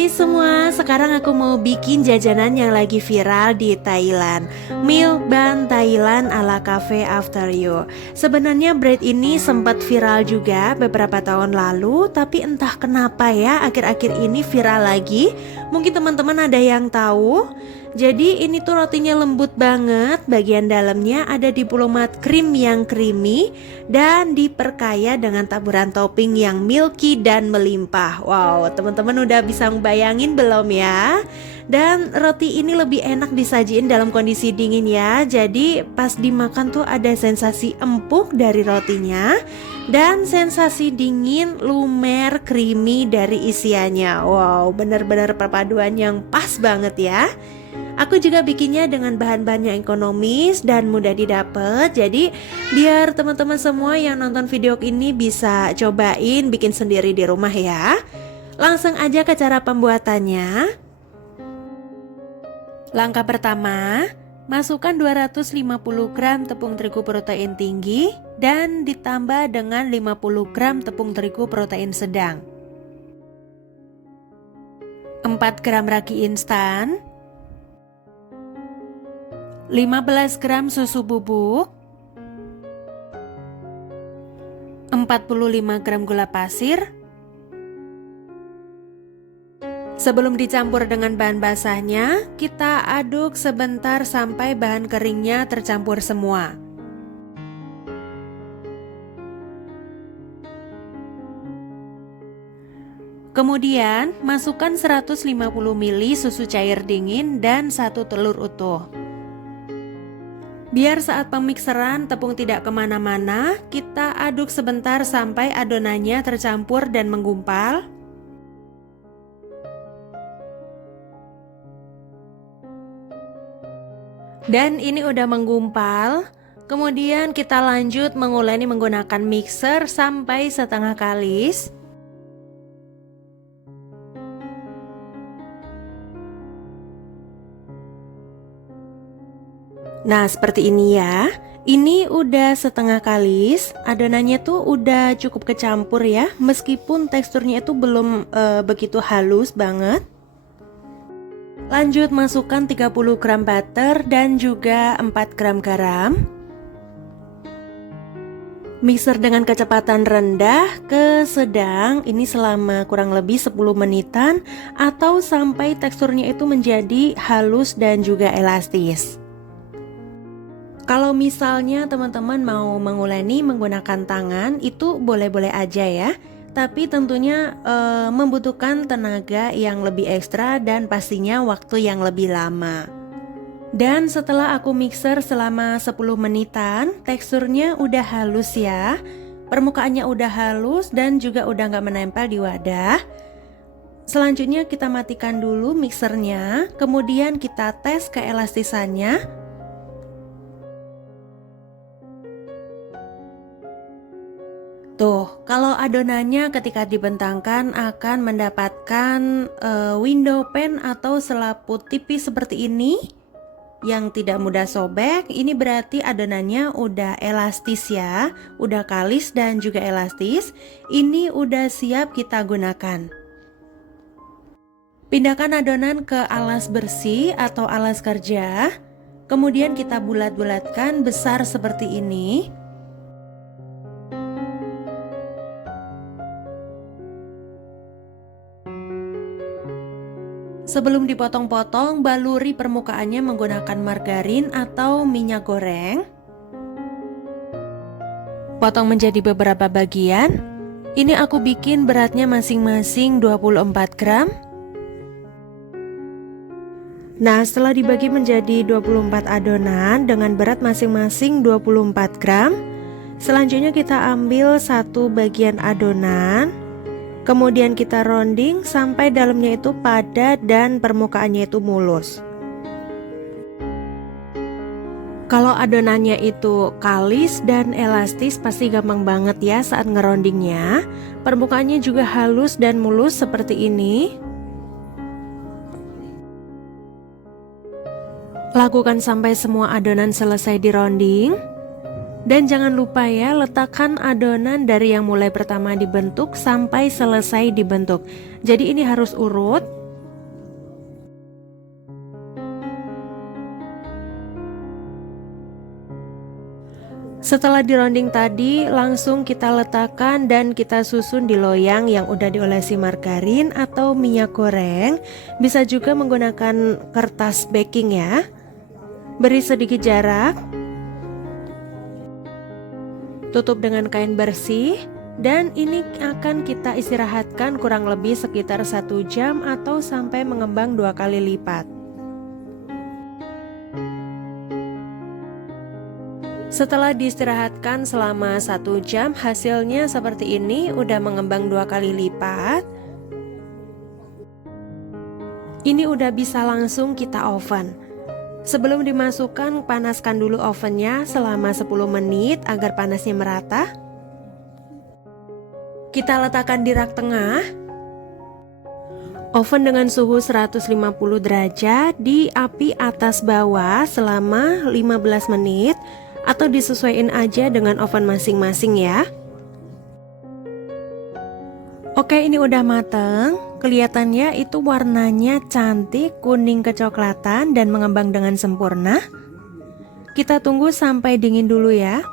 Hai semua, sekarang aku mau bikin jajanan yang lagi viral di Thailand, Milk Bun Thailand ala Cafe After You. Sebenarnya bread ini sempat viral juga beberapa tahun lalu, tapi entah kenapa ya akhir-akhir ini viral lagi. Mungkin teman-teman ada yang tahu. Jadi ini tuh rotinya lembut banget, bagian dalamnya ada diplomat krim yang creamy dan diperkaya dengan taburan topping yang milky dan melimpah. Wow, teman-teman udah bisa bayangin belum ya? Dan roti ini lebih enak disajiin dalam kondisi dingin ya. Jadi pas dimakan tuh ada sensasi empuk dari rotinya dan sensasi dingin lumer creamy dari isiannya. Wow, benar-benar perpaduan yang pas banget ya. Aku juga bikinnya dengan bahan-bahan yang ekonomis dan mudah didapat. Jadi biar teman-teman semua yang nonton video ini bisa cobain bikin sendiri di rumah ya. Langsung aja ke cara pembuatannya. Langkah pertama, masukkan 250 gram tepung terigu protein tinggi dan ditambah dengan 50 gram tepung terigu protein sedang, 4 gram ragi instan, 15 gram susu bubuk, 45 gram gula pasir. Sebelum dicampur dengan bahan basahnya, kita aduk sebentar sampai bahan keringnya tercampur semua. Kemudian, masukkan 150 ml susu cair dingin dan 1 telur utuh. Biar saat pemikseran tepung tidak kemana-mana, kita aduk sebentar sampai adonannya tercampur dan menggumpal. Dan ini udah menggumpal. Kemudian kita lanjut menguleni menggunakan mixer sampai setengah kalis. Nah seperti ini ya. Ini udah setengah kalis. Adonannya tuh udah cukup kecampur ya, meskipun teksturnya itu belum begitu halus banget. Lanjut masukkan 30 gram butter dan juga 4 gram garam. Mixer dengan kecepatan rendah ke sedang, ini selama kurang lebih 10 menitan atau sampai teksturnya itu menjadi halus dan juga elastis. Kalau misalnya teman-teman mau menguleni menggunakan tangan, itu boleh-boleh aja ya. Tapi tentunya membutuhkan tenaga yang lebih ekstra dan pastinya waktu yang lebih lama. Dan setelah aku mixer selama 10 menitan, teksturnya udah halus ya. Permukaannya udah halus dan juga udah nggak menempel di wadah. Selanjutnya kita matikan dulu mixernya, kemudian kita tes keelastisannya. Tuh, kalau adonannya ketika dibentangkan akan mendapatkan window pane atau selaput tipis seperti ini yang tidak mudah sobek. Ini berarti adonannya udah elastis ya, udah kalis dan juga elastis. Ini udah siap kita gunakan. Pindahkan adonan ke alas bersih atau alas kerja. Kemudian kita bulat-bulatkan besar seperti ini. Sebelum dipotong-potong, baluri permukaannya menggunakan margarin atau minyak goreng. Potong menjadi beberapa bagian. Ini aku bikin beratnya masing-masing 24 gram. Nah, setelah dibagi menjadi 24 adonan dengan berat masing-masing 24 gram, selanjutnya kita ambil satu bagian adonan. Kemudian kita rounding sampai dalamnya itu padat dan permukaannya itu mulus. Kalau adonannya itu kalis dan elastis pasti gampang banget ya saat ngeroundingnya. Permukaannya juga halus dan mulus seperti ini. Lakukan sampai semua adonan selesai di rounding. Dan jangan lupa ya, letakkan adonan dari yang mulai pertama dibentuk sampai selesai dibentuk. Jadi ini harus urut. Setelah dironding tadi, langsung kita letakkan dan kita susun di loyang yang udah diolesi margarin atau minyak goreng. Bisa juga menggunakan kertas baking ya. Beri sedikit jarak. Tutup dengan kain bersih. Dan ini akan kita istirahatkan kurang lebih sekitar 1 jam atau sampai mengembang 2 kali lipat. Setelah diistirahatkan selama 1 jam, hasilnya seperti ini, udah mengembang 2 kali lipat. Ini udah bisa langsung kita oven. Sebelum dimasukkan, panaskan dulu ovennya selama 10 menit agar panasnya merata. Kita letakkan di rak tengah. Oven dengan suhu 150 derajat di api atas bawah selama 15 menit. Atau disesuaikan aja dengan oven masing-masing ya. Oke, ini udah mateng. Kelihatannya itu warnanya cantik, kuning kecoklatan dan mengembang dengan sempurna. Kita tunggu sampai dingin dulu ya.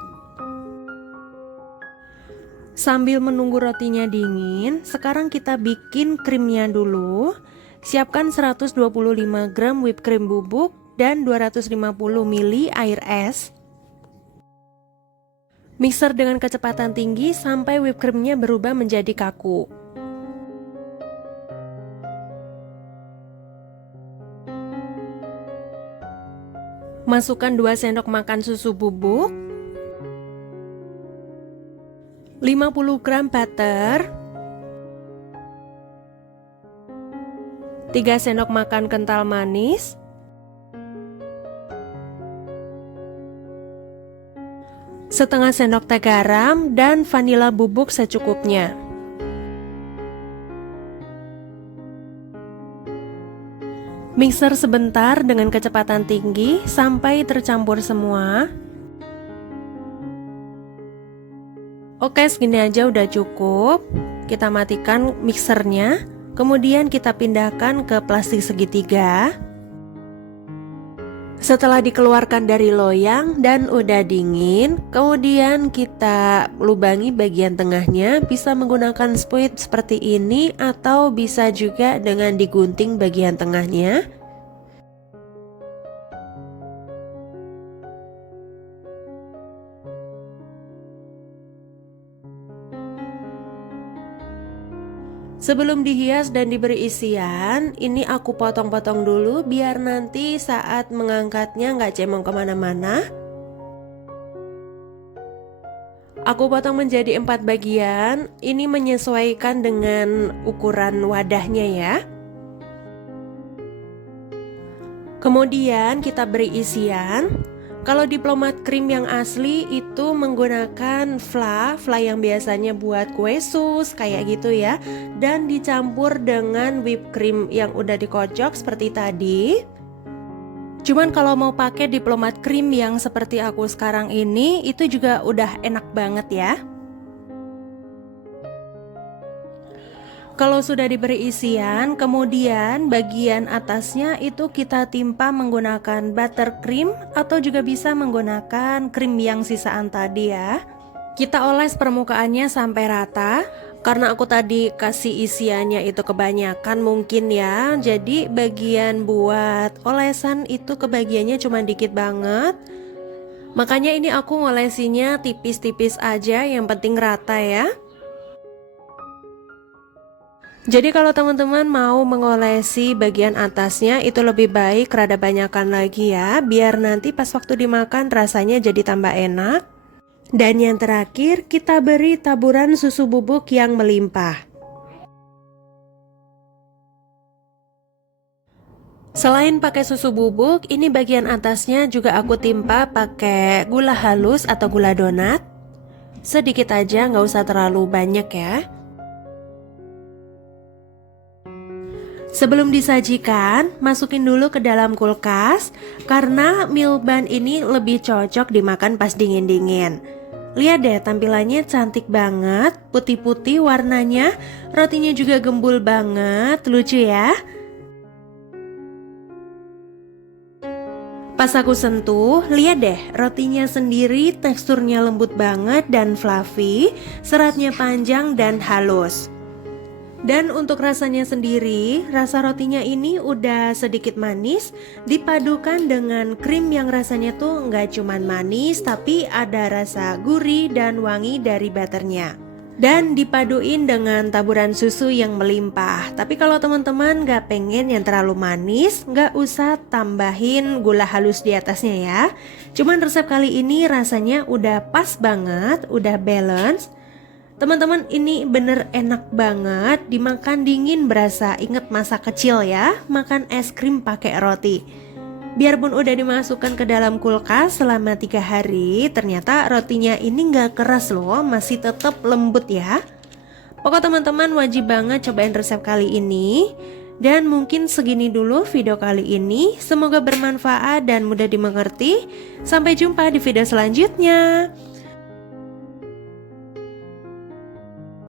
Sambil menunggu rotinya dingin, sekarang kita bikin krimnya dulu. Siapkan 125 gram whipped cream bubuk dan 250 ml air es. Mixer dengan kecepatan tinggi sampai whipped creamnya berubah menjadi kaku. Masukkan 2 sendok makan susu bubuk, 50 gram butter, 3 sendok makan kental manis, setengah sendok teh garam, dan vanila bubuk secukupnya. Mixer sebentar dengan kecepatan tinggi sampai tercampur semua. Oke, segini aja udah cukup. Kita matikan mixernya, kemudian kita pindahkan ke plastik segitiga. Setelah dikeluarkan dari loyang dan udah dingin, kemudian kita lubangi bagian tengahnya. Bisa menggunakan spuit seperti ini atau bisa juga dengan digunting bagian tengahnya. Sebelum dihias dan diberi isian, ini aku potong-potong dulu biar nanti saat mengangkatnya nggak cemong kemana-mana. Aku potong menjadi 4 bagian, ini menyesuaikan dengan ukuran wadahnya ya. Kemudian kita beri isian. Kalau diplomat krim yang asli itu menggunakan fla yang biasanya buat kue sus kayak gitu ya, dan dicampur dengan whipped cream yang udah dikocok seperti tadi. Cuman kalau mau pakai diplomat krim yang seperti aku sekarang ini, itu juga udah enak banget ya. Kalau sudah diberi isian, kemudian bagian atasnya itu kita timpa menggunakan buttercream atau juga bisa menggunakan krim yang sisaan tadi ya. Kita oles permukaannya sampai rata. Karena aku tadi kasih isiannya itu kebanyakan mungkin ya. Jadi bagian buat olesan itu kebagiannya cuma dikit banget. Makanya ini aku ngolesinya tipis-tipis aja, yang penting rata ya. Jadi kalau teman-teman mau mengolesi bagian atasnya itu lebih baik rada banyakan lagi ya, biar nanti pas waktu dimakan rasanya jadi tambah enak. Dan yang terakhir, kita beri taburan susu bubuk yang melimpah. Selain pakai susu bubuk, ini bagian atasnya juga aku timpa pakai gula halus atau gula donat. Sedikit aja, nggak usah terlalu banyak ya. Sebelum disajikan, masukin dulu ke dalam kulkas karena milk bun ini lebih cocok dimakan pas dingin-dingin. Lihat deh, tampilannya cantik banget, putih-putih warnanya, rotinya juga gembul banget, lucu ya. Pas aku sentuh, lihat deh, rotinya sendiri teksturnya lembut banget dan fluffy, seratnya panjang dan halus. Dan untuk rasanya sendiri, rasa rotinya ini udah sedikit manis, dipadukan dengan krim yang rasanya tuh nggak cuman manis, tapi ada rasa gurih dan wangi dari butternya. Dan dipaduin dengan taburan susu yang melimpah. Tapi kalau teman-teman gak pengen yang terlalu manis, gak usah tambahin gula halus di atasnya ya. Cuman resep kali ini rasanya udah pas banget, udah balance. Teman-teman, ini bener enak banget, dimakan dingin berasa inget masa kecil ya, makan es krim pakai roti. Biarpun udah dimasukkan ke dalam kulkas selama 3 hari, ternyata rotinya ini gak keras loh, masih tetap lembut ya. Pokok teman-teman wajib banget cobain resep kali ini. Dan mungkin segini dulu video kali ini, semoga bermanfaat dan mudah dimengerti. Sampai jumpa di video selanjutnya.